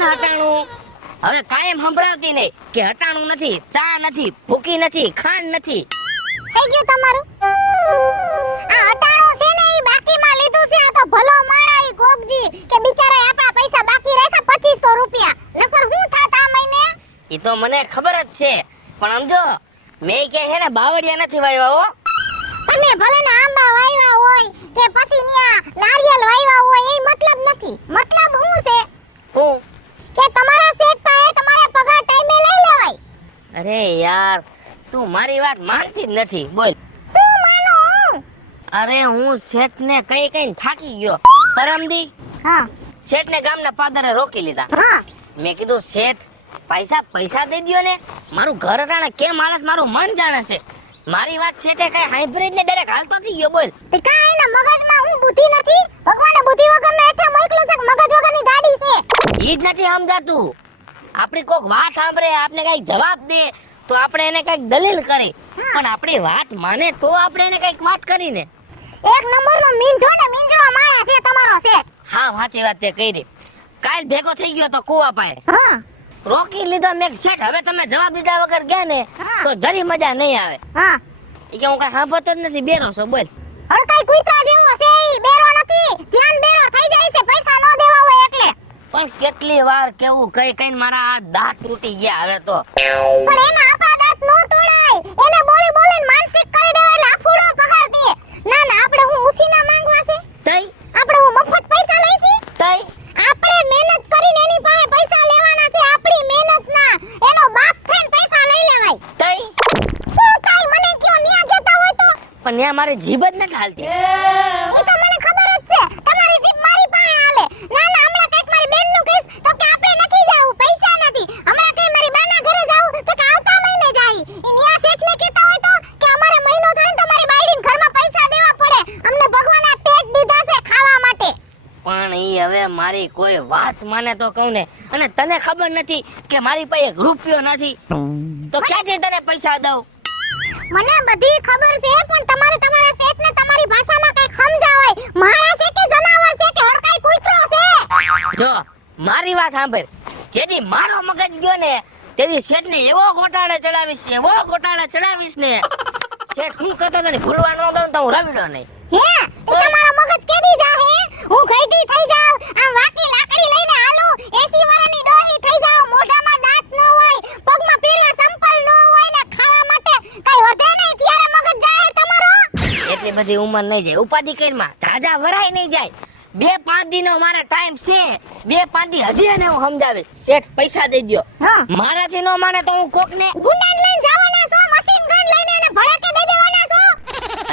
ને હટાણું. હવે કાયમ સંભળાવતી નહીં કે હટાણું નથી, ચા નથી, ભૂકી નથી, ખાંડ નથી. થઈ ગયું તમારું. આ હટાણું છે ને ઈ બાકીમાં લીધું છે. આ તો ભલો માણા ઈ ગોગજી કે બિચારા આપણા પૈસા બાકી રાખ્યા 2500 રૂપિયા. નકર હું થાત આ મહિને? ઈ તો મને ખબર જ છે, પણ સમજો મેં કે હે ને બાવળિયા નથી વાવ્યા હો. તમે ભલે ને આંબા વાવ્યા હોય કે પછી ન્યા નારિયેલ વાવ્યા હોય એ મતલબ નથી. મતલબ શું છે હું કે તમારા શેઠ પાસે તમારે પગાર ટાઈમે લઈ લેવાય. અરે યાર તું મારી વાત માનતી જ નથી. બોલ. હું માનું? અરે હું શેઠને કઈ કઈ થાકી ગયો. પરમદી હા શેઠને ગામના પાદરે રોકી લીધા. હા મેં કીધું શેઠ પૈસા દઈ દ્યો ને. મારું ઘર અટાણે કેમ માણસ મારું મન જાણે છે. મારી વાત શેઠે કઈ હાઈબ્રિડ ને ડાયરેક્ટ હાલતો થઈ ગયો. બોલ. તે કાઈ એના મગજમાં હું બુદ્ધિ નથી. ભગવાને બુદ્ધિ વગરનો હેઠે મોકલ્યો છે કે મગજ વગરની ગાડી છે. ઈ જ નથી સમજાતું. આપણી કોક વાત સાંભળે, આપને કઈક જવાબ દે તો આપણે એને કઈક દલીલ કરી, પણ આપણી વાત માને તો આપણે એને કઈક વાત કરીને. એક નંબરનો મીંઢો ને મીંજરો માણસ છે તમારો શેઠ. હા સાચી વાત તે કરી. કાલ ભેગો થઈ ગયો તો કુવા પાસે હા રોકી લીધો. મેં શેઠ હવે તમે જવાબ દીધા વગર ગયા ને તો જરી મજા નહીં આવે. હા ઈ કે હું કઈ સાંભળતો જ નથી. બેરો છો. બોલ. હડકાઈ કુતરા જેવો છે ઈ. બેરો નથી, ધ્યાન બેરો થઈ જાય છે પૈસા નો દેવા હોય એટલે. પણ કેટલી વાર કેવું કઈ કઈ મારા આ દાંત તૂટી ગયા હવે તો. પણ એના આપણા દાંત નો તોડાય. એને બોલી બોલીને માનસિક કરી દેવા એટલે આફુડો પગાર દે. ના ના આપણે હું ઉસીના માંગવા છે? તઈ આપણે હું મફત પૈસા લઈશી? તઈ આપણે મહેનત કરીને એની પાસે પૈસા લેવાના છે. આપણી મહેનત ના એનો બાપ થઈને પૈસા લઈ લેવાય. તઈ શું તાઈ મને કયો ન્યા જતા હોય તો? પણ ત્યાં મારી જીભ જ નથી હાલતી. ઈ તો મને ખબર જ છે. તમારી જીભ મારી પાસે હાલે. ના ના હમણાં કઈક મારી બેન નું કહીશ તો કે આપણે નથી જાવું, પૈસા નથી. હમણાં કઈ મારી બાના ઘરે જાવું તો કે આવતા મહિને જાય. ઈ ન્યા શેઠને કહેતા હોય તો કે અમારે મહિનો થાય ને તમારી બાયડીને ઘરમાં પૈસા દેવા પડે. અમને ભગવાને પેટ દીધા છે ખાવા માટે. પણ ઈ હવે મારી કોઈ વાત માને તો કહું ને. અને તને ખબર નથી કે મારી પાસે એક રૂપિયો નથી તો ક્યાંથી તને પૈસા દઉં? મને બધી ખબર છે પણ તમારે તમારા શેઠને તમારી ભાષામાં કઈ સમજાવાય. માણસ છે કે જનાવર છે કે હડકાઈ કૂતરો છે? જો મારી વાત સાંભળ. જેથી મારો મગજ ગયો ને તેથી શેઠને એવો ગોટાળે ચડાવીશ ને શેઠ હું કહેતો તને ભૂલવા ન દઉં તો હું રવિડો નહીં. હે એ તમારો મગજ કેદી જાહે? હું ગઈડી થઈ જાવ, આમ વાકી લાકડી લઈને હાલો, 80 વર્ષની ડોહી થઈ જાવ, મોઢામાં દાંત ન હોય, પગમાં પહેરવા સંપલ ન હોય ને ખાવા માટે કઈ વધે નહીં ત્યારે મગજ જાહે તમારો. એટલી બધી ઉંમર નહીં જાય. ઉપાધિ કરીમાં જાજા વરાય નહીં જાય. 2-5 દિનો મારા ટાઈમ છે. 2-5 દી હજી એને હું સમજાવીશ. શેઠ પૈસા દઈ દ્યો. હા મારાથી ન માને તો હું કોકને ગુંડાને લઈને જવાના છો? મશીન ગન લઈને એને ભડકે દઈ દેવાના છો?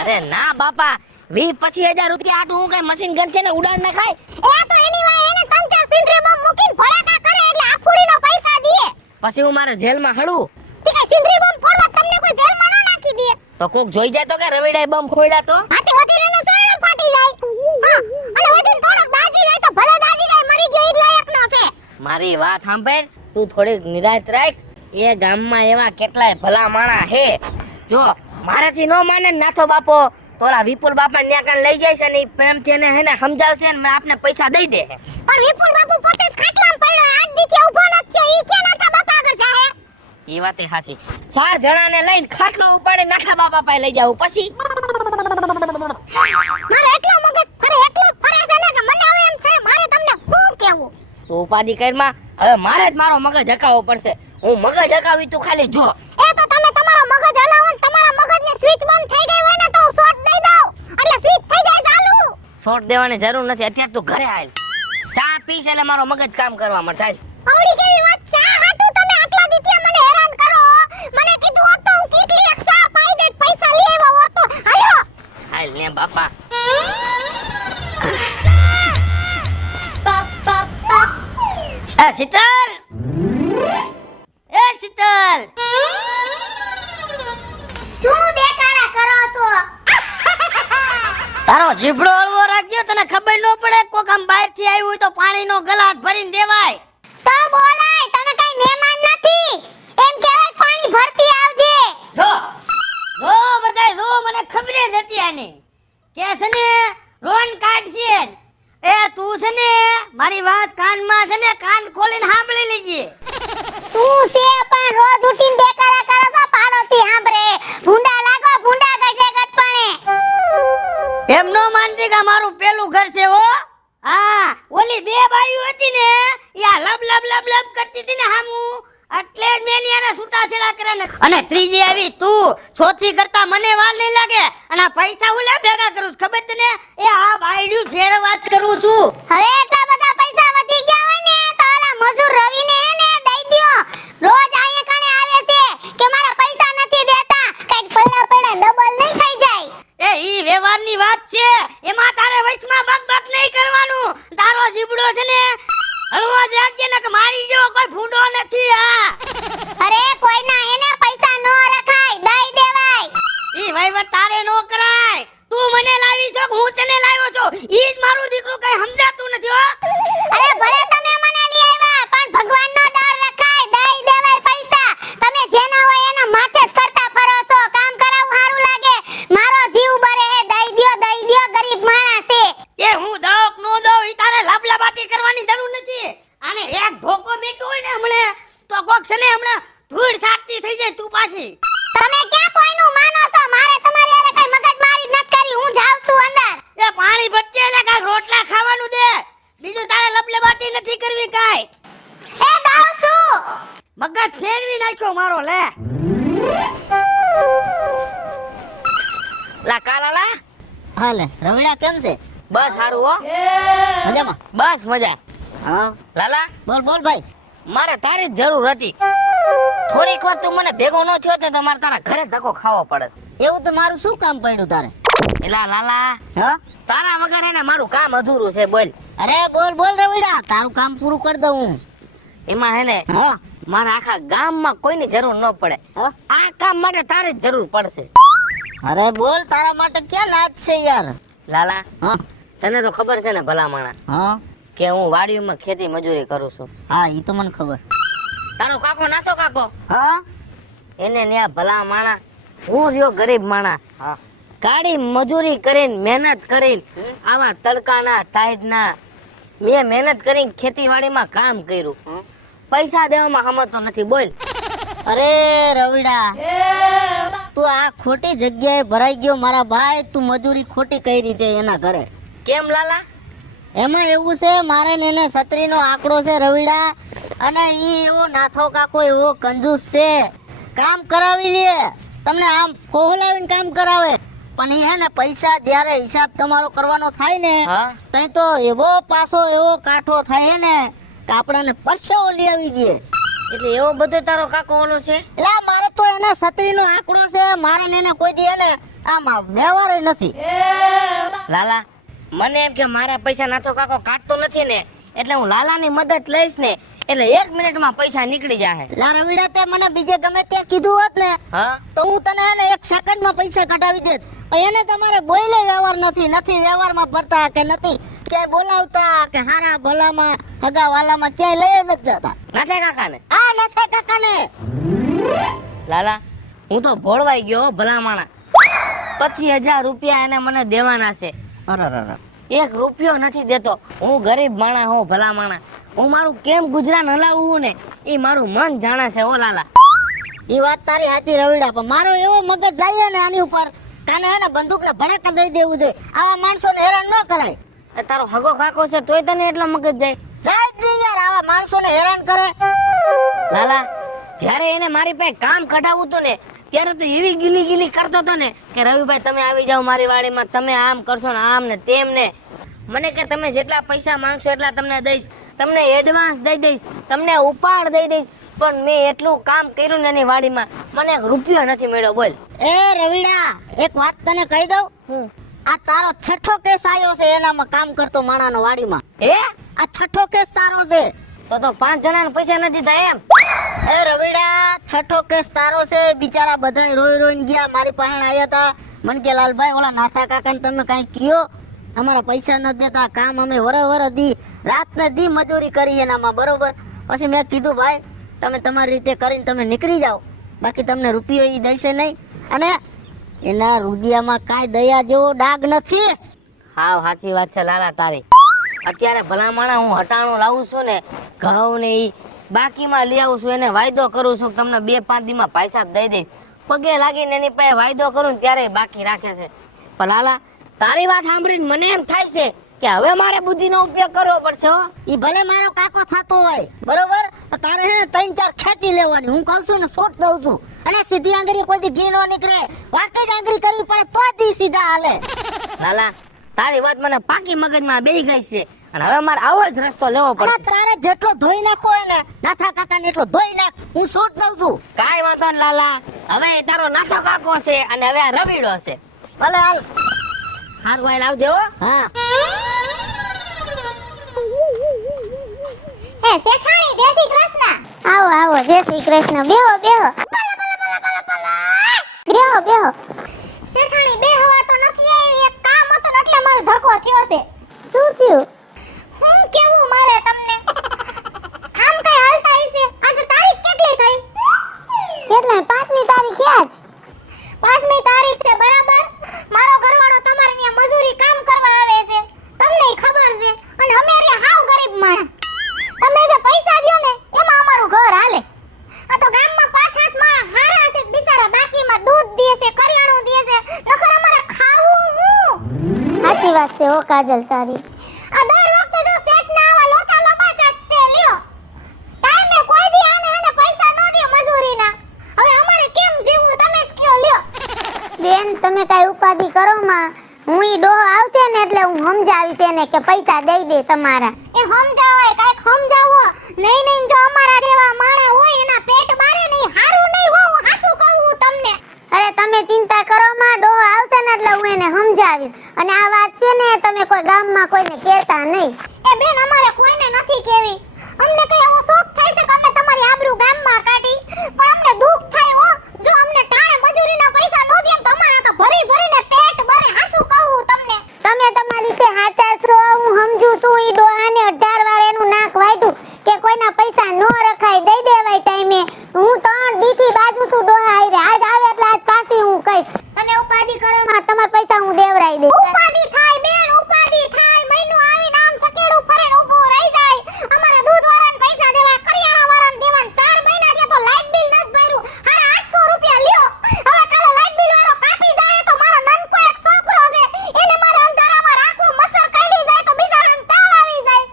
અરે ના બાપા, 20-25 હજાર રૂપિયા આટું હું કઈ મશીન ગન છે ને ઉડાડ ના ખાય. એ તો એની વાય એને 3-4 સિંદરી બોમ્બ મૂકીને ભડાકા કરે એટલે આફુડીનો પૈસા દે. પછી હું મારા જેલમાં હડું તે કઈ સિંદરી બોમ્બ ફોડવા તમને કોઈ જેલમાં ન નાખી દે. તો કોક જોઈ જાય તો કે રવિડાએ બમ ખોયડા તો. હાથે વધીને એનો સોયડો ફાટી જાય. હા અને વધીને થોડોક દાજી જાય તો ભલે દાજી જાય, મરી ગયો ઈ લાયકનો છે. મારી વાત સાંભળ. તું થોડીક નિરાશ રાખ. એ ગામમાં એવા કેટલાય ભલા માણા હે. જો મારાથી ન માને ને નાથો બાપો તોલા વિપુલ બાપા ન્યા કાન લઈ જાય છે ને ઈ પ્રેમથી એને હેને સમજાવશે ને આપને પૈસા દઈ દે. પણ વિપુલ બાપુ પોતે જ ખાટલામાં પડ્યો, આજ દીથી ઊભો ન થયો. ઈ કે નાથા બાપા આગળ જાહે? એ વાત એ સાચી. 4 જણાને લઈને ખાટલો ઉપાડી નાથા બાપા પાસે લઈ જાવ પછી. મારે એટલો મગજ ફરે એટલો ફરે છે ને કે મને હવે એમ થાય મારે તમને શું કહેવું. તો ઉપાધિ કરીમાં હવે મારે જ મારો મગજ હકાવવો પડશે. હું મગજ હકાવી તું ખાલી જો. એ તો તમે તમારો મગજ હલાવો ને તમારા મગજની સ્વિચ બંધ થઈ ગઈ હોય ને તો હું શોર્ટ દઈ દઉં એટલે સ્વિચ થઈ જાય ચાલુ. શોર્ટ દેવાની જરૂર નથી. અત્યારે તું ઘરે આવ. ચા પીશ એટલે મારો મગજ કામ કરવા મળશે. આવડી કેવી વાત છે? હાટુ તમે આટલા દીથી મને હેરાન કરો. મને કીધું હોત તો હું કેટલી એક સા પાઈ દેત, પૈસા લઈ આવ્યો હોત તો. હાલો હાલ ને બાપા. એ શીતલ, એ શીતલ, શું દેખાડા કરો છો? તારો જીભડો હળવો રાખજો. તને ખબર ન પડે કોક આમ બહાર થી આવ્યું હોય તો પાણીનો ગ્લાસ ભરીને દેવાય. તો બોલાય, તમે કઈ મહેમાન નથી. એમ કહેવાય પાણી ભરતી આવજે. જો બધાય જો મને ખબર જ હતી આની કે છે ને રોન કાઢશે એ તું છે ને મારી વાત કાનમાં છે ને કાન ખોલીને સાંભળી લેજે. શું છે પણ રોજ ઉઠીને દેકારા કરો છો પાડોશી સાંભળે ભૂંડા લાગો ભૂંડા ગટે ગટપણે. એમ નો માનતી કે મારું પેલું ઘર છે હો. હા ઓલી બે બાયું હતી ને યા લબ લબ લબ લબ કરતી હતી ને હામું એટલે જ મેં એને છૂટાછેડા કર્યા ને. અને ત્રીજી આવી તું સોચી કરતા મને વાર નહીં લાગે અને આ પૈસા હું લે ભેગા કરું છું ખબર તને. એ આ બાયડ્યું ફેર વાત કરું છું. હવે એટલા બધા પૈસા વધી ગયા હોય ને તો ઓલા મજૂર રવિને હે ને દઈ દ્યો. રોજ આયે કણે આવે છે કે મારા પૈસા નથી દેતા કઈક પડ્યા પડ્યા ડબલ નહીં થઈ જાય. એ ઈ વ્યવહારની વાત છે એમાં તારે વૈશમાં બકબક નહીં કરવાનું. તારો જીબડો છે ને હળવો જ રાખજે ને કે મારી જેવો કોઈ ફૂંડો નથી. હા અરે કોઈના એને પૈસા નો રખાય દઈ દેવાય. ઈ વહીવટ તારે નો કરાય. તું મને લાવી છો કે હું તને લાવ્યો છું ઈ જ મારું દીકરું કઈ સમજાતું નથી હો. અરે ભલે તમે મને લઈ આવ્યા પણ ભગવાનનો ડર રખાય દઈ દેવાય પૈસા. તમે જેના હોય એના માથે જ કરતા ફરો છો કામ કરાવું સારું લાગે. મારો જીવ બરે હે દઈ દ્યો ગરીબ માણસ છે. એ હું દઉં કે નો દઉં ઈ તારે લબલબાટી કરવાની જરૂર નથી. આને એક ધોકો મેક્યો હોય ને હમણે તો કોક છે ને હમણે ધૂળ સાટતી થઈ જાય તું પાછી. તમે ક્યાં કોઈનું માનો છો? મારે તમારી હારે કઈ મગજમારી જ નથી કરી. હું જાઉં છું અંદર. એ પાણી ભરજે ને કાંઈક રોટલા ખાવાનું દે. બીજું તારે લબલબાટી નથી કરવી કાંઈ. એ જાઉં છું. મગજ ફેરવી નાખ્યો મારો લે. લા કાલાલા હાલે રવિડા કેમ છે? બસ સારું હો મજામાં? બસ મજા. હા લાલા બોલ બોલ ભાઈ. મારે તારી જ જરૂર હતી. થોડીક વાર તું મને ભેગો ન થયો તો મારે તારા ઘરે ધક્કો ખાવો પડે. એવું તો મારું શું કામ પડ્યું તારે? એલા લાલા હા તારા વગર એને મારું કામ અધૂરું છે બોલ. અરે બોલ બોલ રવિડા તારું કામ પૂરું કરી દઉં હું. એમાં હે ને હા મારા આખા ગામમાં કોઈની જરૂર ન પડે. હા? આ કામ માટે તારી જ જરૂર પડશે. અરે બોલ તારા માટે ક્યાં લાજ છે યાર. લાલા હા તને તો ખબર છે ને ભલા માણા હા કે હું વાડીમાં ખેતી મજૂરી કરું છું. હા ઈ તો મને ખબર. તારો કાકો નાતો કાકો હા એને ન્યા ભલા માણા હું રહ્યો ગરીબ માણા હા કાળી મજૂરી કરીને મહેનત કરીને આવા તડકાના ટાઈટના મેં મહેનત કરીને ખેતીવાડીમાં કામ કર્યું. પૈસા દેવામાં સમજતો નથી બોલ. અરે રવિડા તું આ ખોટી જગ્યાએ ભરાઈ ગયો મારા ભાઈ. તું મજૂરી ખોટી કઈ રીતે એના ઘરે? કેમ લાલા? એમાં એવું છે મારે ને એને છત્રીનો આંકડો છે રવિડા. અને ઈ એવો નાથો કાકો એવો કંજૂસ છે. કામ કરાવી લે તમને આમ ફોહલાવીને કામ કરાવે પણ ઈ હે ને પૈસા જ્યારે હિસાબ તમારો કરવાનો થાય ને હા તઈ તો એવો પાછો એવો કાઠો થાય હે ને કે આપણાને પરસેવો લઈ આવી દે. એટલે એવો બધો તારો કાકો ઓલો છે? એટલે મારે તો એને છત્રીનો આંકડો છે. મારે ને એને કોઈ દી એને આમાં વ્યવહાર નથી. લાલા મને એમ કે મારા પૈસા નાથો કાકો કાઢતો નથી ને એટલે હું લાલાની મદદ લઈશ ને એટલે 1 મિનિટમાં પૈસા નીકળી જાય. લા રવિડા તે મને બીજે ગમે ત્યાં કીધું હોત ને હા તો હું તને એને 1 સેકન્ડમાં પૈસા કઢાવી દેત. પણ એને તમારે બોલે વ્યવહાર નથી વ્યવહારમાં ભરતા કે નથી ક્યાંય બોલાવતા કે હારા ભલામાં હગા વાલામાં ક્યાંય લઈ નથી જતા. નાથે કાકાને હા નથી કાકાને. લાલા હું તો ભોળવાઈ ગયો ભલા માણા. 25,000 રૂપિયા એને મને દેવાના છે. અરે 1 રૂપિયો નથી દેતો. હું ગરીબ માણા હું ભલા માણા. હું મારું કેમ ગુજરાન હલાવું ને એ મારું મન જાણે છે ઓ લાલા. ઈ વાત તારી સાચી રવિડા પણ મારો એવો મગજ જાય ને આની ઉપર કાને એને બંદૂકને ભડાકા દઈ દેવું જોઈએ. આવા માણસોને હેરાન ન કરાય. એ તારો હગો કાકો છે તોય તને એટલો મગજ જાય? જાય જ નહીં યાર આવા માણસોને હેરાન કરે. લાલા જ્યારે એને મારી પાસે કામ કઢાવું તો ને ત્યારે તો એવી ગીલી કરતો હતો ને કે રવિભાઈ તમે આવી જાઓ મારી વાડીમાં, તમે આમ કરશો ને આમ ને તેમ ને. મને કે તમે જેટલા પૈસા માંગશો એટલા તમને દઈશ, તમને એડવાન્સ દઈ દઈશ, તમને ઉપાડ દઈ દઈશ. પણ મેં એટલું કામ કર્યું ને એની વાડીમાં મને 1 રૂપિયો નથી મળ્યો બોલ. એ રવિડા એક વાત તને કહી દઉં. આ તારો 6થો કેસ આવ્યો છે એનામાં કામ કરતો માણાનો વાડીમાં. હે આ 6થો કેસ તારો છે. તો 5 જણાને પૈસા નથી થાય એમ? એ રવિડા 6થો કેસ તારો છે. બિચારા બધા રોઈ રોઈને ગયા મારી પાસે આવ્યા હતા. મને કે લાલભાઈ ઓલા નાસા કાકાને તમે કાંઈ કયો અમારા પૈસા નથી દેતા. કામ અમે વર દી રાત ને દી મજૂરી કરી એનામાં બરોબર. પછી મેં કીધું ભાઈ તમે તમારી રીતે કરીને તમે નીકળી જાઓ બાકી તમને રૂપિયો ઈ દેશે નહીં. અને એના રૂપિયામાં કાંઈ દયા જેવો ડાઘ નથી. હાવ સાચી વાત છે લાલા તારી. અત્યારે ભલામણા હું હટાણું લાવું છું ને, ઘઉં ને ઈ બાકીમાં લઈ આવું છું, એને વાયદો કરું છું કે તમને 2-5 દીમાં પૈસા દઈ દઈશ. પગે લાગીને એની પાસે વાયદો કરું ને ત્યારે બાકી રાખે છે. પણ લાલા, તારી વાત સાંભળીને મને એમ થાય છે કે હવે મારે બુદ્ધિનો ઉપયોગ કરવો પડશે હો. ઈ ભલે મારો કાકો થતો હોય બરોબર, તો તારે હે ને 3-4 ખેંચી લેવાની. હું કહું છું ને શોટ દઉં છું, અને સીધી આંગળી કોઈ દી ઘી નો નીકળે, વાંકી જ આંગળી કરવી પડે તો જ ઈ સીધા હાલે. લાલા, તારી વાત મને પાકી મગજમાં બેહી ગઈ છે અને હવે મારે આવો જ રસ્તો લેવો અને પડશે. તારે જેટલો ધોઈ નાખો હોય ને નાથા કાકા ને એટલો ધોઈ નાખ. હું શોટ દઉં છું. કાઈ વાંધો નહીં લાલા, હવે તારો નાથો કાકો છે અને હવે આ રવીડો છે. ભલે હાલ. હારું હાલ આવજે હો. હા હે શેઠાણી, જય શ્રી કૃષ્ણ. આવો આવો, જય શ્રી કૃષ્ણ. બેહો બેહો. બેહો બેહો. શેઠાણી બેહવા તો નથી આવી, એક કામ હતું ને એટલે મારો ધક્કો થયો છે. શું થયું? હું કેવું મારે તમને? આમ કઈ હાલતા હશે. આજે તારીખ કેટલી થઈ? કેટલી? 5મી તારીખ છે આજ. 5મી તારીખ છે બરાબર. મારો ઘરવાળો તમારે ત્યાં મજૂરી કામ કરવા આવે છે, તમને ખબર છે. અને અમે રે હાવ ગરીબ માણસ. તમે જે પૈસા દ્યો ને એમાં અમારું ઘર હાલે. આ તો ગામમાં 5-7 માણસ હારા છે, બિચારા બાકીમાં દૂધ દે છે, કરિયાણું દે છે, નકર અમારે ખાવું હું. સાચી વાત છે ઓ કાજલ તારી. આ દર વખતે જો સેટ ના આવા લોચા લોબાચા જ છે. લ્યો, ટાઈમે કોઈ દી આને પૈસા ન દે મજૂરીના. હવે અમારે કેમ જીવવું તમે જ કયો. લ્યો બેન, તમે કાઈ ઉપાધિ કરો માં. હું ઈ ડોહો આવશે ને એટલે હું સમજાવીશ એને કે પૈસા દઈ દે તમારા. એ સમજાવાય, કાઈક સમજાવો. નહીં જો અમારા જેવા માણા હોય એના પેટ બારે નહીં, હારું નહીં હો. હું હાસું કહું તમને. અરે તમે ચિંતા કરો માં, ડોહો આવશે ને એટલે હું એને સમજાવીશ. અને આ વાત છે ને તમે કોઈ ગામમાં કોઈને કહેતા નહીં. એ બેન, અમારે કોઈને નથી કહેવી. અમને કઈ એવો શોખ થાય છે કે અમે તમારી આબરૂ ગામમાં કાઢી, પણ અમને દુઃખ થાય હો. જો અમને ટાણે મજૂરીના પૈસા ન દે તો અમારા તો ભરી ભરીને પેટ ભરે. હાસું કહું તમને. તમે તમારી રીતે હાચા છો, હું સમજુ છું. ઈ ડોહાને 18 વાર એનું નાક વાઢ્યું કે કોઈના પૈસા નો રખાય, દઈ દેવાય ટાઈમે. હું 3 દીથી બાજુ છું ડોહા આયરે. આજ આવે એટલે આજ પાછી હું કહીશ. તમે ઉપાધિ કરો માં, તમારા પૈસા હું દેવરાઈ દઈશ. ઉપાધિ થાય બેન, ઉપાધિ થાય. મહિનો આવીને આમ સકેડું ફરે ઊભો રહી જાય. અમારા દૂધવાળાને પૈસા દેવા, કરિયાણાવાળાને દેવા. 4 મહિના જે તો લાઈટ બિલ નથી ભર્યું. 850 રૂપિયા લ્યો. હવે કાલે લાઈટ બિલ વાળો કાપી જાય તો મારો નાનકો એક છોકરો છે, એને મારે અંધારામાં રાખવો. મસર કાઢી જાય તો બિચારાને તાવ આવી જાય.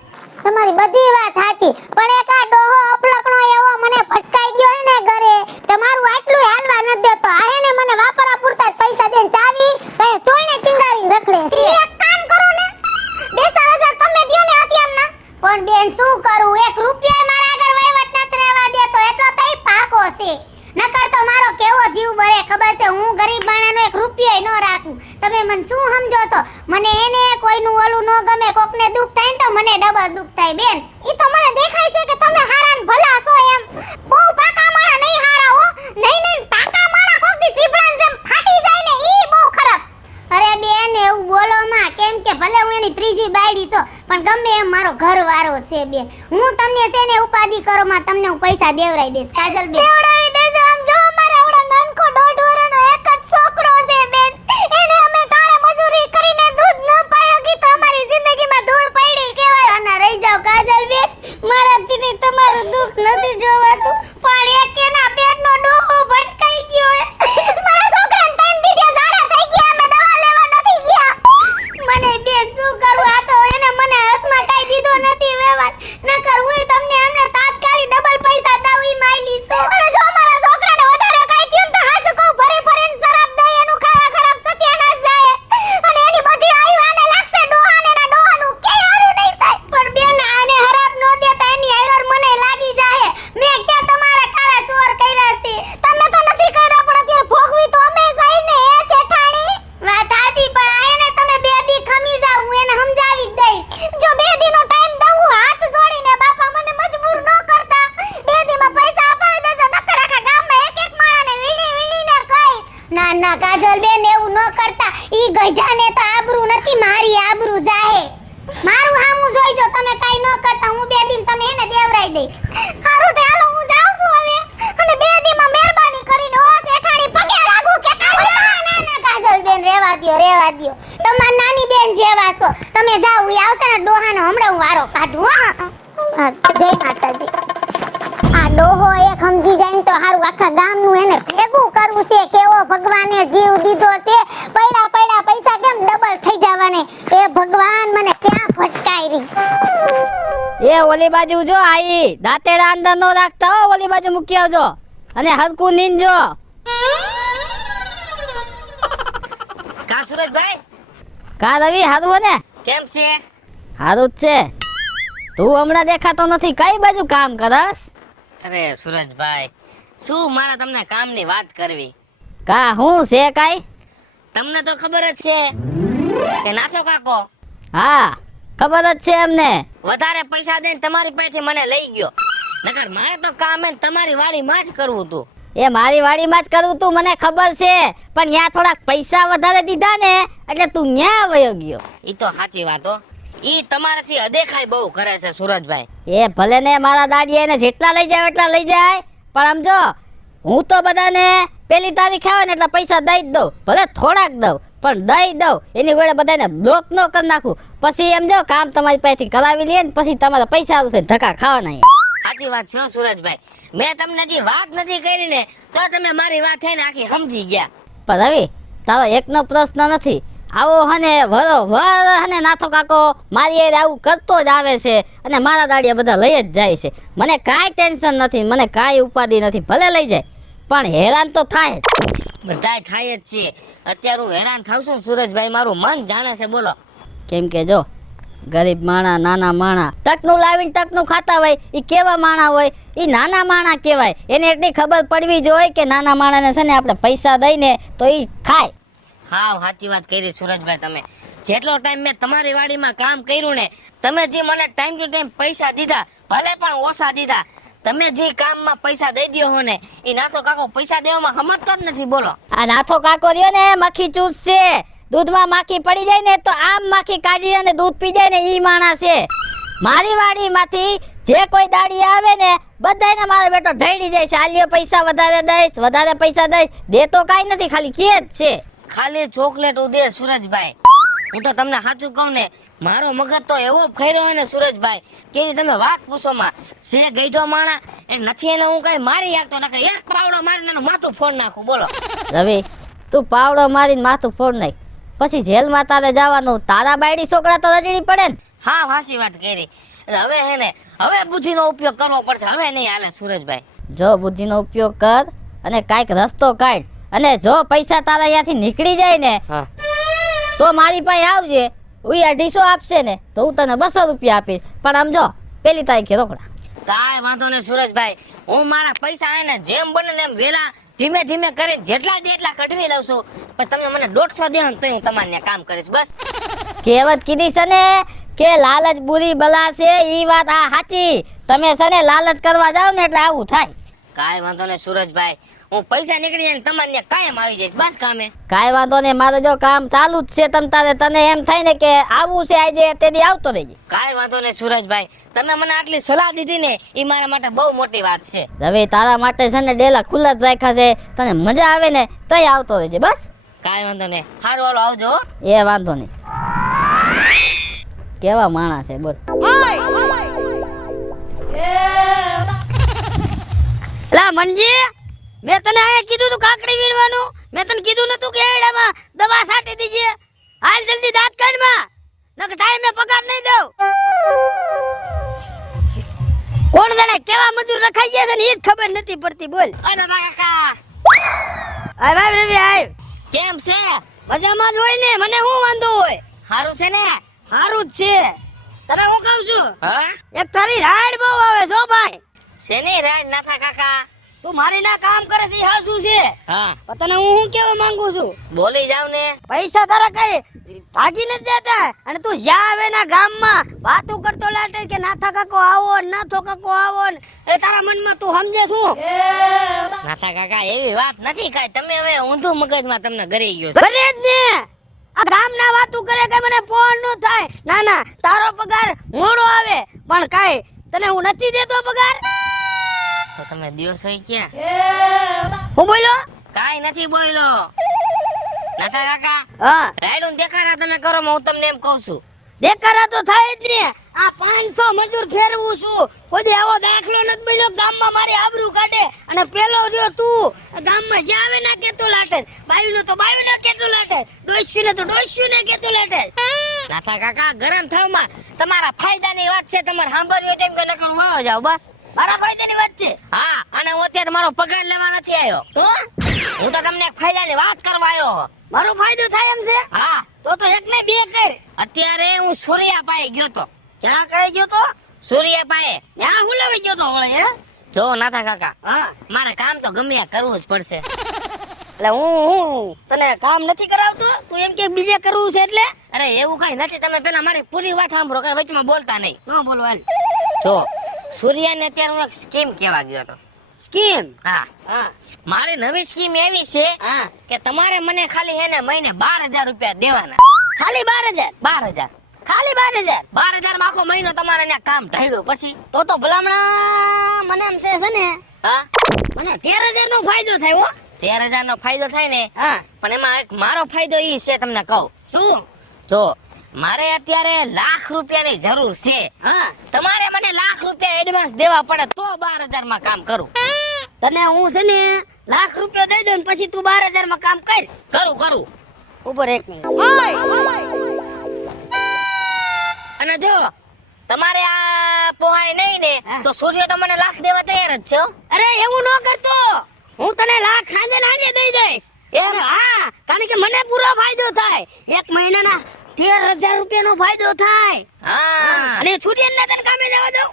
તમારી બધી વાત સાચી, પણ એક આ ડોહો અપલકણો એવો મને ફટકાઈ ગયો હે ને ઘરે, તમારું આટલું હાલવા નથી દેતો. આ હે ને મને વાપરવા પૂરતા જ પૈસા દેન ચાવી તો એ ચોઈને ટીંગાડીને રખડે છે. એક કામ કરો ને, 2-4 હજાર તમે દ્યો ને અત્યારના. પણ બેન શું કરું, 1 રૂપિયા મારા આગળ વહીવટ નથી રહેવા દેતો. એટલો તઈ પાકો છે. નકર તો મારો કેવો જીવ બરે ખબર છે. હું ગરીબ માણાનો 1 રૂપિયો ન રાખું. તમે મને શું સમજો છો? મને એને કોઈનું ઓલું ન ગમે, કોકને દુઃખ થાય ને તો મને ડબલ દુઃખ થાય. બેન, ઈ તો મને દેખાય છે કે તમે હારા ને ભલા છો એમ. બહુ પાકા માણા નહીં હારા હો. નહીં પાકા માણા કોક દી સીપડાને જેમ ફાટી જાય ને ઈ બહુ ખરાબ. અરે બેન, એવું બોલો માં. કેમ કે ભલે હું એની ત્રીજી બાયડી છો, પણ ગમે એમ મારો ઘરવાળો છે બેન. હું તમને છે ને ઉપાધિ કરો માં, તમને હું પૈસા દેવરાઈ દઈશ. કાજલ બેન, દેવરાઈ દેજો. આમ જો અમારા આવડા નાનકો 1.5 વર્ષનો એક જ છોકરો છે બેન. એને અમે ટાણે મજૂરી કરીને દૂધ ન પાયો ગઈ તો અમારી જિંદગીમાં ધૂળ પડી કહેવાય. અને રહી જાવ કાજલ બેન, મારાથી તમારું દુઃખ નથી જોવાતું, પણ એક એના પેટનો ડોહો ભટકાઈ ગયો હે. મારા છોકરાને 3 દી ઝાડા થઈ ગયા, અમે દવા લેવા નથી ગયા. મને બેન શું કરું? આ તો એને મને હાથમાં કાઈ દીધો નથી વ્યવહાર. નકર હું તમને એમને તાત્કાલિક ડબલ પૈસા દઉં ઈ માયલી છો. અને જો છો. તમે જાઓ, ઈ આવશે ને ડોહાનો હમણાં હું વારો કાઢું હો. હા, જય માતાજી. આ ડોહો એક સમજી જાય ને તો હારું આખા ગામનું એને ભેગું કરવું છે. કેવો ભગવાને જીવ દીધો છે. પૈડા પૈડા પૈસા કેમ ડબલ થઈ જવાને. એ ભગવાન મને ક્યાં ભટકાઈ રહી. એ ઓલી બાજુ જો આઈ દાંતેડા અંદર નો રાખતા હો, ઓલી બાજુ મૂકી આવજો અને હરકું નીંજો. કા સુરજભાઈ કા રવિ હારું ને? કેમ છે? હારું જ છે. તું હમણાં દેખાતો નથી, કઈ બાજુ કામ કરસ? અરે સુરજભાઈ, શું મારે તમને કામની વાત કરવી. કા હું છે કાઈ? તમને તો ખબર જ છે કે નાથો કાકો હા ખબર જ છે એમને. વધારે પૈસા દઈને તમારી પાસેથી મને લઈ ગયો. નકર મારે તો કામ એને તમારી વાડીમાં જ કરવું હતું. એ મારી વાડીમાં જ કરવું તું, મને ખબર છે, પણ ન્યા થોડાક પૈસા વધારે દીધા ને એટલે તું ન્યા વયો ગયો. ઈ તો સાચી વાત હો. ઈ તમારાથી અદેખાઈ બહુ કરે છે સુરજભાઈ. એ ભલે ને મારા દાડીએ એને જેટલા લઈ જાય એટલા લઈ જાય, પણ સમજો હું તો બધાને પેલી તારીખ આવે ને એટલા પૈસા દઈ જ દઉં, ભલે થોડાક દઉં પણ દઈ દઉં. એની વડે બધાને બ્લોક ન કરી નાખું. પછી એમ જો કામ તમારી પાસેથી કરાવી લે ને પછી તમારા પૈસા આવશે ધક્કા ખાવાના. સાચી વાત છે હો સુરજભાઈ. મેં તમને જે વાત નથી કરી ને તો તમે મારી વાત થઈને આખી સમજી ગયા. પણ રવિ તારો એકનો પ્રશ્ન નથી. આવો હને વરોવર હને નાથો કાકો મારી હારે આવું કરતો જ આવે છે અને મારા દાડિયા બધા લઈ જ જાય છે. મને કાંઈ ટેન્શન નથી, મને કાંઈ ઉપાધિ નથી, ભલે લઈ જાય પણ હેરાન તો થાય જ. બધાય થાય જ છે. અત્યારે હું હેરાન થાઉં છું ને સુરજભાઈ, મારું મન જાણે છે. બોલો. કેમ કે જો ગરીબ માણા નાના માણા તકનું લાવીને તકનું ખાતા હોય, એ કેવા માણા હોય? એ નાના માણા કહેવાય. એને એટલી ખબર પડવી જોઈએ કે નાના માણાને છે ને આપણે પૈસા દઈને તો એ ખાય. હા સાચી વાત કરી સુરજભાઈ તમે. જેટલો ટાઈમ મેં તમારી વાડીમાં કામ કર્યું ને, તમે જે મને ટાઈમ ટુ ટાઈમ પૈસા દીધા, ભલે પણ ઓછા દીધા, તમે જે કામમાં પૈસા દઈ દો હો ને, એ નાથો કાકો પૈસા દેવામાં સમજતો જ નથી. બોલો. આ નાથો કાકો રહ્યો ને મક્ખી ચૂસ છે. દૂધમાં માખી પડી જાય ને તો આમ માખી કાઢી અને દૂધ પી જાય ને ઈ માણસ છે. મારી વાડીમાંથી જે કોઈ દાડી આવે ને બધાને મારો બેટો ઢળી જાય છે. આલ્યો પૈસા વધારે દઈશ, વધારે પૈસા દઈશ. દે તો કાઈ નથી, ખાલી કે જ છે. ખાલી ચોકલેટ ઉદે સુરજભાઈ. હું તો તમને સાચું કહું ને, મારો મગજ તો એવો ફેર્યો હોય ને સુરજભાઈ કે એની તમે વાત પૂછો માં. છે ગઈઢો માણા એ નથી, એને હું કઈ મારી શકતો નકર એક પાવડો મારીને એનું માથું ફોડ નાખું. બોલો. રવિ તું પાવડો મારીને માથું ફોડ નાખ, પછી જેલમાં તારે જવાનું. તારા બાયડી છોકરા તો રજડી પડે ને. હા સાચી વાત કરી. એટલે હવે હે ને હવે બુદ્ધિનો ઉપયોગ કરવો પડશે. હવે નહીં હાલે સુરજભાઈ. જો બુદ્ધિનો ઉપયોગ કર અને કાંઈક રસ્તો કાઢ. અને જો પૈસા તારા અહીંયાથી નીકળી જાય ને હા તો મારી પાસે આવજે. હું 250 આપશે ને તો હું તને 200 રૂપિયા આપીશ, પણ આમ જો પેલી તારીખે રોકડા. કાંઈ વાંધો નહીં સુરજભાઈ. હું મારા પૈસા આવીને જેમ બને ને એમ વેલા ધીમે ધીમે કરીને જેટલા દે એટલા કઢવી લઉં છું. પણ તમે મને 150 દે ને તો હું તમારે ત્યાં કામ કરીશ. બસ. કહેવત કીધી છે ને કે લાલચ બુરી બલા છે, ઈ વાત આ સાચી. તમે છે ને લાલચ કરવા જાવ ને એટલે આવું થાય. કાંઈ વાંધો નહીં સુરજભાઈ. હું પૈસા નીકળી જાય ને તમારે ત્યાં કાયમ આવી જઈશ. બસ કામે. કાંઈ વાંધો નહીં, મારે જો કામ ચાલુ જ છે. તને એમ થાય ને કે આવું છે આજે તેથી આવતો રહેજે. કાંઈ વાંધો નહીં સુરજભાઈ. તમે મને આટલી સલાહ દીધી ને એ મારા માટે બહુ મોટી વાત છે. હવે તારા માટે છે ને ડેલા ખુલ્લા જ રાખ્યા છે. તને મજા આવે ને તોય આવતો રહેજે. બસ. કાંઈ વાંધો નહીં. સારું હાલો આવજો. એ વાંધો નહીં. કેવા માણસ છે બોલ. લા મનજી, મેં તને આયા કીધું તું કાકડી વીણવાનું. મેં તને કીધું નતું કે એડામાં દવા છાંટી દીજે. હાલ જલ્દી દાંત કાઢમાં, નકર ટાઈમે પગાર નહીં દઉં. કોણ જાણે કેવા મજૂર રખાઈ ગયા છે ને એ જ ખબર નથી પડતી. બોલ. અરે કાકા આય ભાઈ રવિ આય. કેમ છે? મજામાં જ હોય ને, મને શું વાંધો હોય? સારું છે ને? સારું જ છે. તને હું કહું છું, હા એક તારી રાડ બહુ આવે છો ભાઈ. શેની રાડ નાથા કાકા? તું મારી ના કામ કરે છે હા શું છે? હા પણ તને હું શું કેવા માંગુ છું, બોલી જાવ ને. પૈસા તારા કઈ ભાગી નથી દેતા. અને તું જ્યાં આવે ના ગામમાં વાતું કરતો લાગે કે નાથા કાકો આવો ને નાથો કાકો આવો ને, એટલે તારા મનમાં તું સમજે શું? નાથા કાકા એવી વાત નથી કાંઈ. તમે હવે ઊંધું મગજમાં તમને ગરી ગયો છે. ઘરે જ ને આ ગામના વાતું કરે કે મને ફોન નો થાય. ના ના, તારો પગાર મોડો આવે પણ કાઈ તને હું નથી દેતો પગાર. તો તમે દિવસ હોય ક્યાં? હું બોલ્યો? કાંઈ નથી બોલ્યો. નાથા કાકા હા રાયડું દેખાડા તમે કરો હું તમને એમ કહું છું. દેખાડા તો થાય જ ને. આ 500 મજૂર ફેરવું છું, કોઈ આવો દાખલો નથી બન્યો ગામમાં મારી આબરૂ કાઢે. અને પેલો રહ્યો તું ગામમાં જ્યાં આવે ના કેતો લાટે, બાયુનો તો બાયુને કેતો લાટે, ડોસ્યુને તો ડોસ્યુને કેતો લાટે. નાથા કાકા ગરમ થવામાં તમારા ફાયદાની વાત છે, તમારે સાંભળવી હોય તો એમ કે નકર વાવ જાવ બસ. મારા ફાયદાની વાત છે. હા અને હું અત્યારે મારો પગાર લેવા નથી આવ્યો, તો હું તો તમને એક ફાયદાની વાત કરવા આવ્યો. મારો ફાયદો થાય એમ છે. હા તો એક ને બે કર. અત્યારે હું સૂર્યા પાસે ગયો તો. ક્યાં કરે ગયો તો? સૂર્યા પાસે. ત્યાં હું લેવા ગયો તો વળે હે? જો નાથા કાકા હા મારે કામ તો ગમે ત્યાં કરવું જ પડશે. એટલે હું તને કામ નથી કરાવતો, તું એમ કે બીજે કરવું છે એટલે? અરે એવું કઈ નથી, તમે પેલા મારી પૂરી વાત સાંભળો, કઈ વચમાં બોલતા નહીં. ન બોલો હાલ. જો સૂર્યાને અત્યારે હું એક સ્કીમ કહેવા ગયો હતો. સ્કીમ? હા હા મારી નવી સ્કીમ એવી છે હા. કે તમારે મને ખાલી એને મહિને 12,000 રૂપિયા દેવાના. ખાલી 12,000? 12,000 ખાલી 12,000? 12,000 માં આખો મહિનો તમારે ત્યાં કામ ઢાળ્યું પછી. તો ભલામણા મને એમ છે ને, હા મને 13,000 નો ફાયદો થાય હો. 13,000 નો ફાયદો થાય ને, હા પણ એમાં એક મારો ફાયદો ઈ છે તમને કહું. શું? જો મારે અત્યારે લાખ રૂપિયાની જરૂર છે, હા તમારે મને લાખ રૂપિયા એડવાન્સ દેવા પડે તો 12,000 માં કામ કરું. તને હું છે ને લાખ રૂપિયા દઈ દઉં ને પછી તું 12,000 માં કામ કર. કરું ઉપર એક મિનિટ. અને જો તમારે આ પોહાય નહીં ને હા. તો સૂર્ય તો મને લાખ દેવા તૈયાર જ છે હો. અરે એવું ન કરતો, હું તને લાખ હાજે હાજે દઈ દઈશ. એમ? હા, કારણ કે મને પૂરો ફાયદો થાય. એક મહિનાના 13,000 રૂપિયાનો ફાયદો થાય. હા અને છૂટીને ના તને કામે જવા દઉં.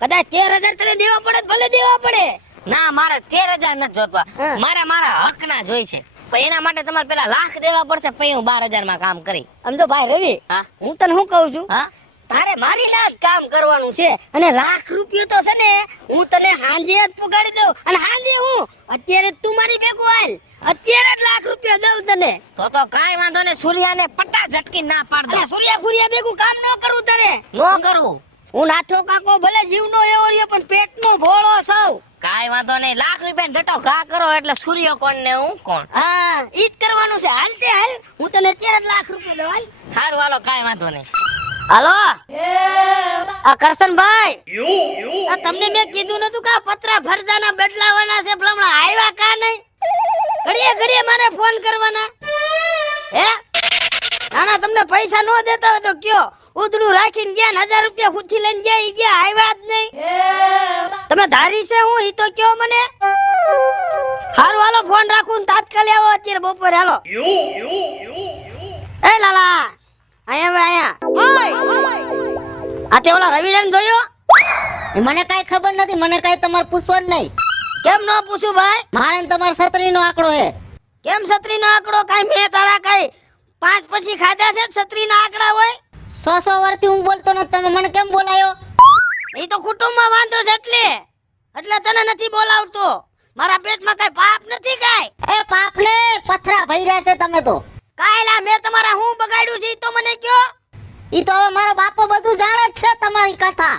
કદાચ 13,000 તને દેવા પડે તો ભલે દેવા પડે. ના મારે 13,000 નથી જોતવા, હા. મારે મારા હક ના જોઈ છે. પણ એના માટે તમારે પેલા લાખ દેવા પડશે, પછી હું 12,000 માં કામ કરી. આમ તો ભાઈ રવિ, હા હું તને શું કહું છું, હા તારે મારી ના જ કામ કરવાનું છે. અને લાખ રૂપિયો તો છે ને હું તને હાંજે જ પુગાડી દઉં. અને હાંજે હું અત્યારે જ તું મારી ભેગું હાલ, અત્યારે જ લાખ રૂપિયા દઉં તને. તો કાઈ વાંધો ને, સૂર્યાને પટ્ટા ઝટકી ના પાડ દો. અલા સૂર્યા ફૂર્યા ભેગું કામ ન કરું તારે. નો કરું. હું નાથો કાકો ભલે જીવનો એવો રહ્યો પણ પેટનો ભોળો સૌ. કાઈ વાંધો નહીં, લાખ રૂપિયા ડટો ઘા કરો એટલે સૂર્ય કોણ ને હું કોણ. હા ઈ જ કરવાનું છે. હાલ તે હાલ, હું તને અત્યારે જ લાખ રૂપિયા દઉં. હાલ. સારું હાલો, કાઈ વાંધો નહીં. હાલો આ કરશનભાઈ, આ તમને મેં કીધું નતું કે આ પતરા ફરજાના બદલાવાના છે, પણ હમણાં આવ્યા કા નહીં? ઘડીએ ઘડીએ મારે ફોન કરવાના હે? નાના તમને પૈસા નો દેતા હોય તો કયો, ઉધડું રાખીને ગયા ને 1,000 રૂપિયા પૂછી લઈને ગયા, ઈ ગયા આવ્યા જ નહીં. તમે ધારી છે હું ઈ તો કયો મને. હારું હાલો ફોન રાખું ને તાત્કાલિક આવો અત્યારે બપોરે. હાલો એ લાલા અહીંયા આ તે ઓલા રવિડાને જોયો? મને કઈ ખબર નથી, મને કઈ તમારે પૂછવાનું નહીં. કેમ ન પૂછું ભાઈ? મારે ને તમારે છત્રીનો આંકડો હે. કેમ છત્રીનો આંકડો? કાઈ મેં તારા કાઈ 5 પછી ખાધા છે છત્રીના આંકડા હોય? 100 વર્ષથી હું બોલતો નથી, તમે મને કેમ બોલાયો? એ તો કુટુંબમાં વાંધો છે એટલે તને નથી બોલાવતો. મારા પેટમાં કઈ પાપ નથી કાઈ. એ પાપ ને પથરા ભર્યા છે તમે તો. કાયલા મેં તમારા હું બગાડ્યું છે ઈ તો મને કયો. ઈ તો હવે મારો બાપો બધું જાણે જ છે તમારી કથા.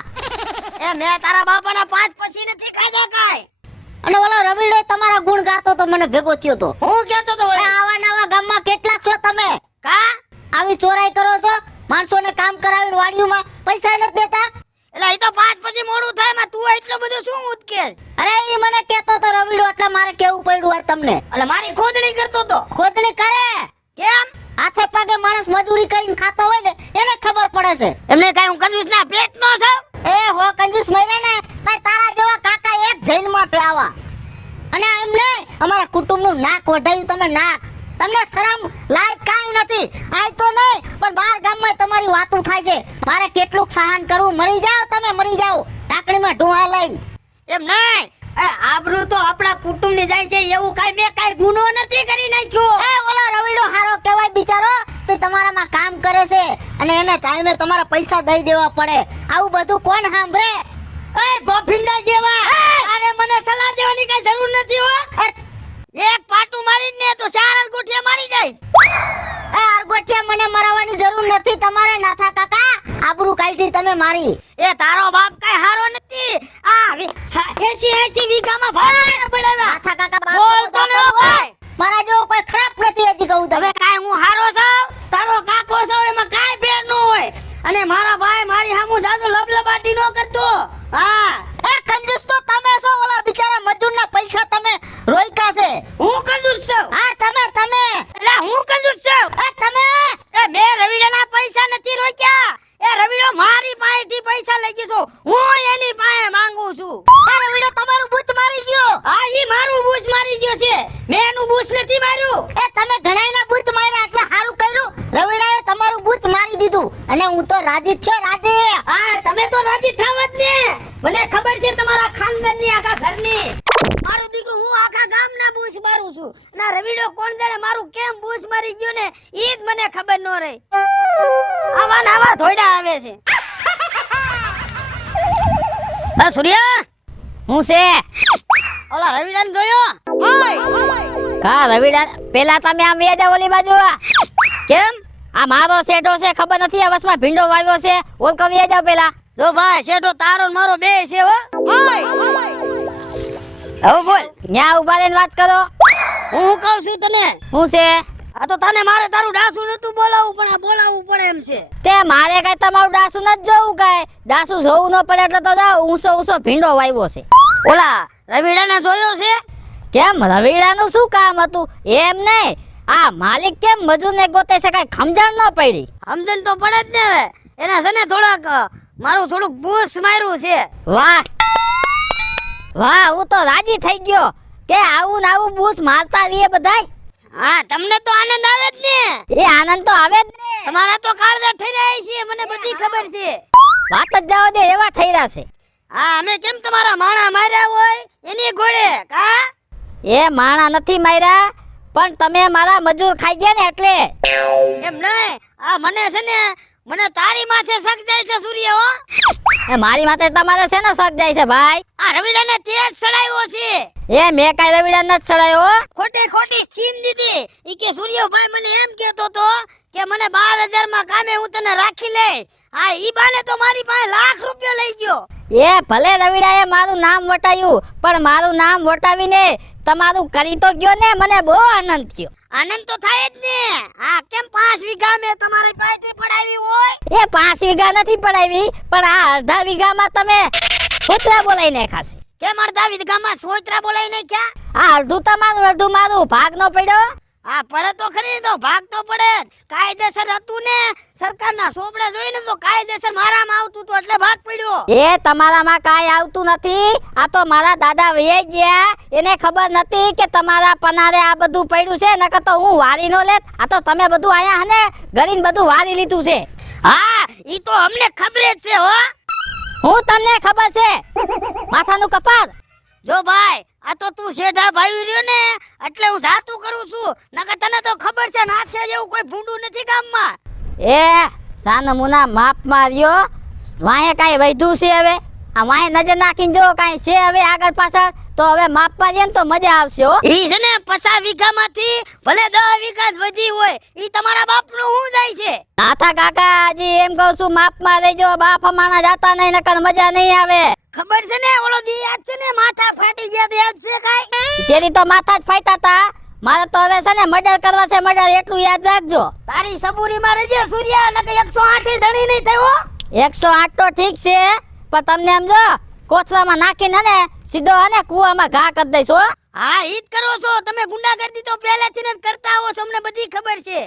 એ મેં તારા બાપાના 5 પછી નથી ખાધા કાઈ. અને ઓલો રવિડો તમારા ગુણ ગાતો તો મને ભેગો થયો તો. હું કહેતો તો અરે આવા નવા ગામમાં કેટલા છો તમે? કા આવી ચોરાઈ કરો છો, માણસોને કામ કરાવીને વાડીઓમાં પૈસા નથી દેતા. એટલે ઈ તો 5 પછી મોડું થાય માં તું એટલું બધું શું ઉતકે? અરે ઈ મને કહેતો તો રવિડો, એટલે મારે કેવું પડ્યું હોય તમને. એટલે મારી ખોદણી કરતો તો. ખોદણી કરે કેમ? હાથે પગે માણસ મજૂરી કરીને ખાતો હોય ને એને ખબર પડે છે. એમને કઈ હું કંજૂસ ના પેટ નો છું. એ હો કંજૂસ મરે ને ભાઈ, તારા જેવા કાકા એક જેલમાં છે આવા. અને એમ નહીં, અમારા કુટુંબનું નાક વઢાયું તમે, નાક. તમને શરમ લાયક કાંઈ નથી. આય તો નહીં પણ બહાર ગામમાં તમારી વાતું થાય છે. મારે કેટલું સહન કરવું? મરી જાઓ તમે, મરી જાઓ ટાંકણીમાં ઢોળા લઈને. એમ નહીં, આબરૂ તો આપણા કુટુંબની જાય છે, એવું કાઈ મેં ગુનો નથી કરી નાખ્યો. એ ઓલો રવિડો હારો કહેવાય બિચારો, તે તમારામાં કામ કરે છે અને એને ટાઈમે તમારા પૈસા દઈ દેવા પડે. આવું બધું કોણ સાંભળે? એ ગોફિંદા જેવા, અરે મને સલાહ દેવાની કઈ જરૂર નથી હો. એક પાટું મારી ને તો 4 અંગૂઠિયા મારી જાય. એ અરગોટિયા મને મરાવવાની જરૂર નથી તમારે, નાથા કાકા. આબરૂ કાઢી તમે મારી. એ તારો બાપ કઈ હારો નથી. આ 80 વીઘામાં ભાડા પડાવ્યા. નાથા કાકા બોલતો ન ભાઈ. મારા જેવો કોઈ ખરાબ નથી હજી કહું હવે તમે. કાંઈ હું હારો છું તારો કાકો છું એમાં કાંઈ ફેર ન હોય અને મારા ભાઈ મારી સામું જાજુ લબલબાટી ન કરતો. હા એ કંજૂસ તો તમે છો, ઓલા બિચારા મજૂરના પૈસા તમે રોક્યા છે. હું કંજૂસ છું. હા તમે એટલે હું કંજૂસ છું. એ તમે એ મેં રવિડાના પૈસા નથી રોક્યા. એ રવિડો મારી પાસેથી પૈસા લઈ ગયો છું. હું એની પાસે માંગુ છું. આ રવિડો તમારું બૂચ મારી ગયો. આ ઈ મારું બૂચ મારી ગયો છે. મેં એનું બૂચ નથી માર્યું. એ તમે ઘણાયના બૂચ માર્યા એટલે સારું કર્યું. રવિડાએ તમારું બૂચ મારી દીધું અને હું તો રાજી જ છું, રાજી. આ તમે તો રાજી થાવ જ ને. મને ખબર છે તમારા ખાનદાનની આખા ઘરની. મારું દીકરું હું આખા ગામના બૂચ મારું છું. ના રવિડો કોણ જાણે મારું કેમ બૂચ મારી ગયો ને ઈ જ મને ખબર ન રહી. આવા ને આવા ધોઈડા આવે છે. આ સૂર્યા હું છે ઓલા રવિડાને જોયો? કા રવિડા પેલા તમે આમ વ્યા જાવ ઓલી બાજુ. કેમ? આ મારો શેઠો છે ખબર નથી આ વસમાં ભીંડો વાવ્યો છે. ઓલ કો વ્યા જાવ પેલા. જો ભાઈ શેઠો તારો ને મારો બે છે હો. હવે બોલ. ન્યા ઉભા રહીને વાત કરો. હું કહું છું તને. હું છે આ તો તને મારે તારું ડાસુ નતું બોલાવવું પણ આ બોલાવવું પડે એમ છે. તે મારે કઈ તમારું ડાસુ નથી જોવું કઈ. ડાસુ જોવું ન પડે એટલે તો જાવ ઊંચો ઊંચો ભીંડો વાવ્યો છે. ઓલા રવિડાને જોયો છે? કેમ રવિડાનું શું કામ હતું? એમ નહીં આ માલિક કેમ મજૂરને ગોતે છે કઈ સમજણ ન પડી. સમજણ તો પડે જ ને હવે. એના છે ને થોડાક મારું થોડુંક બૂસ માર્યું છે. વાહ વાહ હું તો રાજી થઈ ગયો કે આવું ને આવું બૂસ મારતા રહીએ બધાય. હા તમને તો આનંદ આવે જ ને. એ આનંદ તો આવે જ ને. તમારા તો કાળજા થઈ રહ્યા છે મને બધી ખબર છે. વાત જ જવા દે એવા થઈ રહ્યા છે. હા અમે કેમ તમારા માણા માર્યા હોય એની ઘોડે કા? એ માણા નથી માર્યા પણ તમે મારા મજૂર ખાઈ ગયા ને એટલે. એમ નહીં આ મને છે ને મને તારી માથે શક જાય છે સૂર્ય હો. એ મારી માથે તમારે છે ને શક જાય છે ભાઈ. આ રવિડાને તેજ સડાયો છે. એ મેં કઈ રવિડા નથી ચડાયો હો. ખોટે ખોટી સ્કીમ દીધી. ઈ કે સૂર્યભાઈ મને એમ કહેતો તો કે મને 12,000 માં કામે હું તને રાખી લઈશ. હા ઈ બાને તો મારી પાસે લાખ રૂપિયા લઈ ગયો. એ ભલે રવિડાએ મારું નામ વટાયું પણ મારું નામ વટાવીને તમારું કરી તો ગયો ને મને બહુ આનંદ થયો. આનંદ તો થાય જ ને. આ કેમ 5 વીઘા મેં તમારી પાસેથી પડાવી હોય? એ 5 વીઘા નથી પડાવી પણ આ અડધા વીઘામાં તમે છોતરા બોલાઈ નાખ્યા છે. કેમ અડધા વીઘામાં સોયત્રા બોલાઈ નાખ્યા? આ અડધું તમારું અડધું મારું ભાગ નો પડ્યો. આ પડે તો ખરી તો ભાગ તો પડે. કાયદેસર હતું ને સરકારના સોપડે જોઈને તો કાયદેસર મારામાં આવતું તો એટલે ભાગ પડ્યો. એ તમારામાં કાંઈ આવતું નથી. આ તો મારા દાદા વહી ગયા એને ખબર નથી કે તમારા પનારે આ બધું પડ્યું છે નકર તો હું વારી નો લેત. આ તો તમે બધું આયા હને ગરીન બધું વારી લીધું છે. હા ઈ તો અમને ખબર જ છે હો. હું તમને ખબર છે માથાનું કપાળ. જો ભાઈ આ તો તું શેઠા ભાઈ રહ્યો ને એટલે હું જાતું કરું છું. નકર તને તો ખબર છે નાથે જેવું કોઈ ભૂંડું નથી ગામમાં. એ સાનમુના માપ માર્યો વાહે કાંઈ વૈધું છે હવે. આ વાહે નજર નાખીને જો કાંઈ છે હવે આગળ પાછળ તો હવે માપ મારીએ ને તો મજા આવશે હો. ઈ છે ને 50 વીઘામાંથી ભલે 10 વીઘા જ વધી હોય ઈ તમારા બાપનું હું જાય છે. નાથા કાકા હજી એમ કહું છું માપમાં લેજો. બાપ અમાણા જાતા નહીં નકર મજા નહીં આવે. ખબર છે ને ઓલો દી યાદ છે ને માથા ફાટી ગયા તો યાદ છે કાઈ? તેરી તો માથા જ ફાટ્યા તા. મારે તો હવે છે ને મર્ડર કરવા છે મર્ડર એટલું યાદ રાખજો. તારી સબૂરીમાં રહેજે સૂર્યા નકર 108 ધણી નહીં થયો. 108 તો ઠીક છે પણ તમને એમ જો કોથળામાં નાખીને ને સીધો અને કૂવામાં ઘા કરી દઈશ હો. હા ઈ જ કરો છો તમે. ગુંડાગર્દી તો પહેલેથી જ કરતા આવો છો અમને બધી ખબર છે.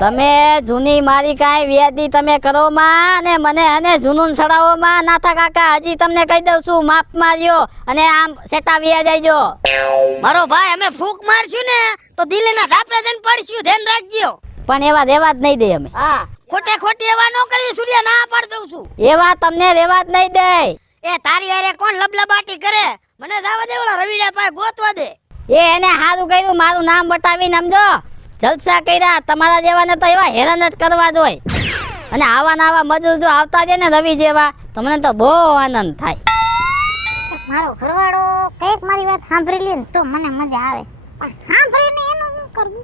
તમે જૂની મારી કાંઈ વ્યાદી તમે કરો માં અને મને અને જૂનું સડાવો માં. નાથા કાકા હજી તમને કહી દઉં છું માપ માર્યો અને આમ સેટા વ્યા જાયજો. મારો ભાઈ અમે ફૂંક મારશું ને તો દિલના ધાપે જઈને પડશું ધ્યાન રાખજો. પણ એવા રેવા જ નહીં દે અમે. હા ખોટે ખોટી એવા ન કરી સૂર્યા ના પાડ દઉં છું. એવા તમને રેવા જ નહીં દે. એ તારી હારે કોણ લબલબાટી કરે? મને જાવા દે ઓલા રવિડા પાસે ગોતવા દે. એ એને સારું કર્યું મારું નામ બતાવીને સમજો જલસા કર્યા. તમારા જેવાને તો એવા હેરાન જ કરવા જોઈએ. અને આવા આવા મજૂર જો આવતા જાય ને રવિ જેવા તો મને તો બહુ આનંદ થાય. મારો ઘરવાળો કઈક મારી વાત સાંભળી લે ને તો મને મજા આવે. પણ સાંભળીને એનું શું કરવું?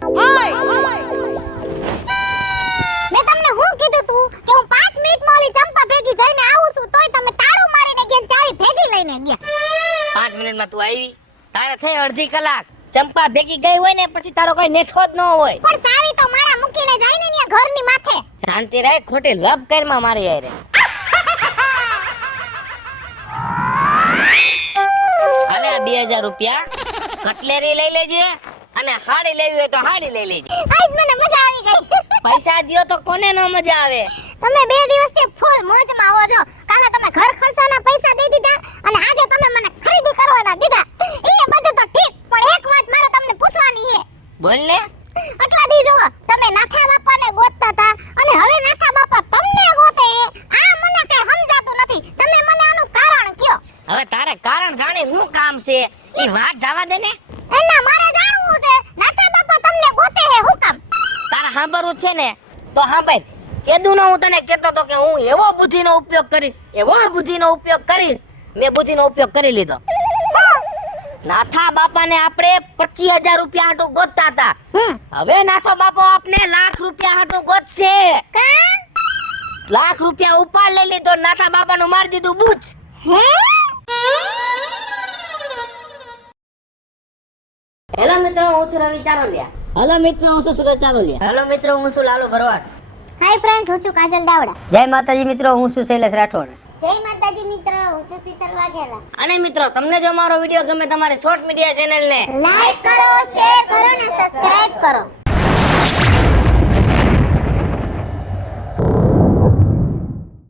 મેં તમને શું કીધું તું કે હું 5 મિનિટમાં ઓલી ચંપા ભેગી જઈને આવું છું તોય તમે તાળું મારીને ગયા ચાવી ભેગી લઈને ગયા. 5 મિનિટમાં તું આવી તારે થઈ અડધી કલાક ચંપા ભેગી ગઈ હોય ને પછી તારો કોઈ નેઠો જ ન હોય. પણ સાવી તો મારા મૂકીને જાય ને ન્યા ઘરની માથે. શાંતિ રાખ, ખોટી લપ કરમાં મારી આરે. અને આ 2000 રૂપિયા કટલેરી લઈ લેજે અને હાડી લેવી હોય તો હાડી લઈ લેજે. આજ મને મજા આવી ગઈ. પૈસા દ્યો તો કોને ન મજા આવે. તમે 2 દિવસથી ફૂલ મોજમાં આવો છો. કાલે તમે ઘર ખર્ચાના પૈસા દઈ દીધા અને આજે તમે મને ખરીદી કરવાના દીધા. એ બધું તો ઠીક, પણ એક વાત મારે તમને પૂછવાની છે. બોલ ને. આટલા દી જો તમે નાથા બાપાને ગોતતા હતા અને હવે નાથા બાપા તમને ગોતે. આ મને કઈ સમજાતું નથી. તમે મને આનું કારણ કયો. હવે તારે કારણ જાણે શું કામ છે એ વાત જવા દે ને. એના મારે જાણવું છે નાથા બાપા તમને ગોતે હે હું કામ. તારે સાંભળવું છે ને તો સાંભળ. કેદું નો હું તને કહેતો તો કે હું એવો બુદ્ધિનો ઉપયોગ કરીશ, એવો બુદ્ધિનો ઉપયોગ કરીશ. મેં બુદ્ધિનો ઉપયોગ કરી લીધો. નાથા બાપાને આપણે 25000 રૂપિયા હાટું ગોતતા હતા. હવે નાથો બાપો આપને લાખ રૂપિયા હાટું ગોતશે. લાખ રૂપિયા ઉપાડ લઈ લીધો, નાથા બાપાનું મારી દીધું બૂચ. હેલો મિત્રો, હું છું રવિ ચારોલિયા. હલો મિત્રો, હું છું સુરજ ચારોલિયા. હેલો મિત્રો, હું છું લાલુ ભરવાડ. હાય ફ્રેન્ડ્સ, હું છું કાજલ દાવડા. જય માતાજી મિત્રો, હું છું શૈલેષ રાઠોડ. જય માતાજી મિત્ર, હું છું શીતલ વાઘેલા. અને મિત્રો, તમને જો મારો વિડીયો ગમે તમારી શોર્ટ મીડિયા ચેનલને લાઈક કરો, શેર કરો ને સબસ્ક્રાઇબ કરો.